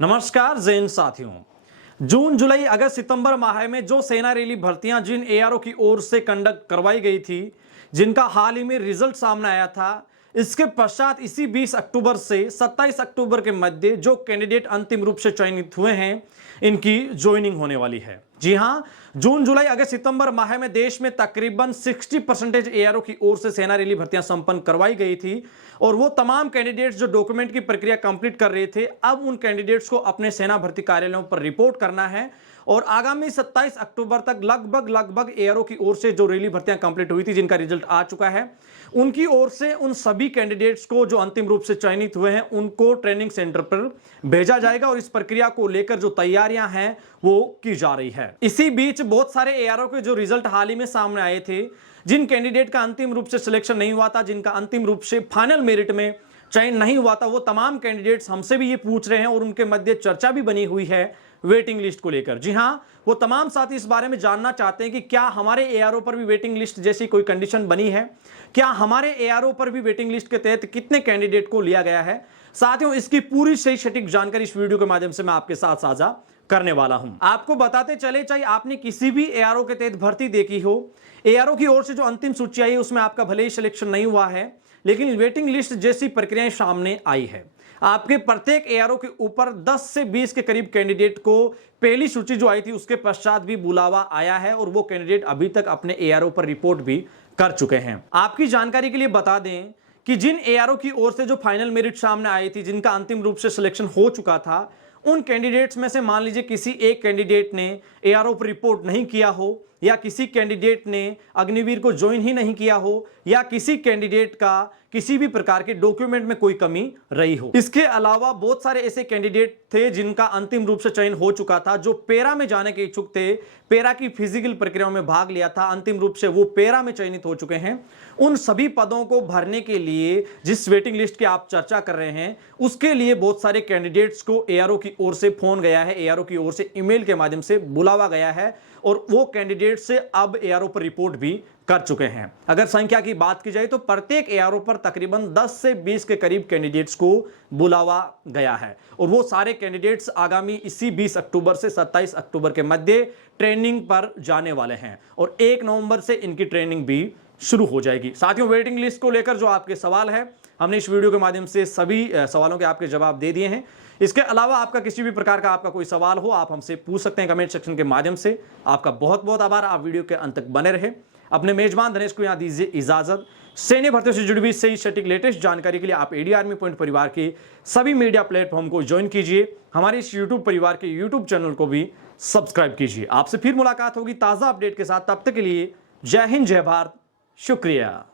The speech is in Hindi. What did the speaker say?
नमस्कार जैन साथियों। जून जुलाई अगस्त सितंबर माह में जो सेना रैली भर्तियां जिन एआरओ की ओर से कंडक्ट करवाई गई थी, जिनका हाल ही में रिजल्ट सामने आया था, इसके पश्चात इसी 20 अक्टूबर से 27 अक्टूबर के मध्य जो कैंडिडेट अंतिम रूप से चयनित हुए हैं, इनकी ज्वाइनिंग होने वाली है। जी हां, जून जुलाई अगस्त सितंबर माह में देश में तकरीबन 60% एआरओ की ओर से सेना रैली भर्तियां संपन्न करवाई गई थी और वो तमाम कैंडिडेट्स जो डॉक्यूमेंट की प्रक्रिया कंप्लीट कर रहे थे, अब उन कैंडिडेट्स को अपने सेना भर्ती कार्यालयों पर रिपोर्ट करना है और आगामी 27 अक्टूबर तक लगभग एआरओ की ओर से जो रैली भर्तियां कंप्लीट हुई थी, जिनका रिजल्ट आ चुका है, उनकी ओर से उन सभी कैंडिडेट्स को जो अंतिम रूप से चयनित हुए हैं, उनको ट्रेनिंग सेंटर पर भेजा जाएगा और इस प्रक्रिया को लेकर जो तैयारियां हैं वो की जा रही है। इसी बीच बहुत सारे एआरओ के जो रिजल्ट हाल ही में सामने आए थे, जिन कैंडिडेट का अंतिम रूप से सिलेक्शन नहीं हुआ था, जिनका अंतिम रूप से फाइनल मेरिट में चयन नहीं हुआ था, वो तमाम कैंडिडेट्स हमसे भी ये पूछ रहे हैं और उनके मध्य चर्चा भी बनी हुई है वेटिंग लिस्ट को लेकर। जी हां, वो तमाम साथी इस बारे में जानना चाहते हैं कि क्या हमारे एआरओ पर भी वेटिंग लिस्ट जैसी कोई कंडीशन बनी है, क्या हमारे एआरओ पर भी वेटिंग लिस्ट के तहत कितने कैंडिडेट को लिया गया है। साथियों, इसकी पूरी सही सटीक जानकारी इस वीडियो के माध्यम से मैं आपके साथ साझा करने वाला हूं। आपको बताते चले, चाहे आपने किसी भी एआरओ के तहत भर्ती देखी हो, एआरओ की ओर से जो अंतिम सूची आई है उसमें आपका भले ही सिलेक्शन नहीं हुआ है, लेकिन वेटिंग लिस्ट जैसी प्रक्रियाएं सामने आई है। आपके प्रत्येक एआरओ के ऊपर 10 से 20 के करीब कैंडिडेट को पहली सूची जो आई थी उसके पश्चात भी बुलावा आया है और वो कैंडिडेट अभी तक अपने एआरओ पर रिपोर्ट भी कर चुके हैं। आपकी जानकारी के लिए बता दें कि जिन एआरओ की ओर से जो फाइनल मेरिट सामने आई थी, जिनका अंतिम रूप से सिलेक्शन हो चुका था, उन कैंडिडेट्स में से मान लीजिए किसी एक कैंडिडेट ने एआरओ पर रिपोर्ट नहीं किया हो, या किसी कैंडिडेट ने अग्निवीर को ज्वाइन ही नहीं किया हो, या किसी कैंडिडेट का किसी भी प्रकार के डॉक्यूमेंट में कोई कमी रही हो। इसके अलावा बहुत सारे ऐसे कैंडिडेट थे जिनका अंतिम रूप से चयन हो चुका था, जो पैरा में जाने के इच्छुक थे, पैरा की फिजिकल प्रक्रियाओं में भाग लिया था, अंतिम रूप से वो पैरा में चयनित हो चुके हैं। उन सभी पदों को भरने के लिए जिस वेटिंग लिस्ट की आप चर्चा कर रहे हैं, उसके लिए बहुत सारे कैंडिडेट्स को एआरओ की ओर से फोन गया है, एआरओ की ओर से ईमेल के माध्यम से बुलावा गया है और वो कैंडिडेट से अब एआरओ पर रिपोर्ट भी कर चुके हैं। अगर संख्या की बात की जाए तो प्रत्येक एआरओ पर तकरीबन 10 से 20 के करीब कैंडिडेट्स को बुलावा गया है और वो सारे कैंडिडेट्स आगामी इसी 20 अक्टूबर से 27 अक्टूबर के मध्य ट्रेनिंग पर जाने वाले हैं और 1 नवंबर से इनकी ट्रेनिंग भी शुरू हो जाएगी। साथियों, वेटिंग लिस्ट को लेकर जो आपके सवाल है, हमने इस वीडियो के माध्यम से सभी सवालों के आपके जवाब दे दिए हैं। इसके अलावा आपका किसी भी प्रकार का आपका कोई सवाल हो, आप हमसे पूछ सकते हैं कमेंट सेक्शन के माध्यम से। आपका बहुत बहुत आभार। आप वीडियो के अंत तक बने रहे। अपने मेजबान धनेश को यहां दीजिए इजाजत। सैन्य भर्तियों से जुड़ी हुई सही सटीक लेटेस्ट जानकारी के लिए आप एडी आर्मी पॉइंट परिवार के सभी मीडिया प्लेटफॉर्म को ज्वाइन कीजिए। हमारे इस यूट्यूब परिवार के यूट्यूब चैनल को भी सब्सक्राइब कीजिए। आपसे फिर मुलाकात होगी ताजा अपडेट के साथ। तब तक के लिए जय हिंद, जय भारत, शुक्रिया।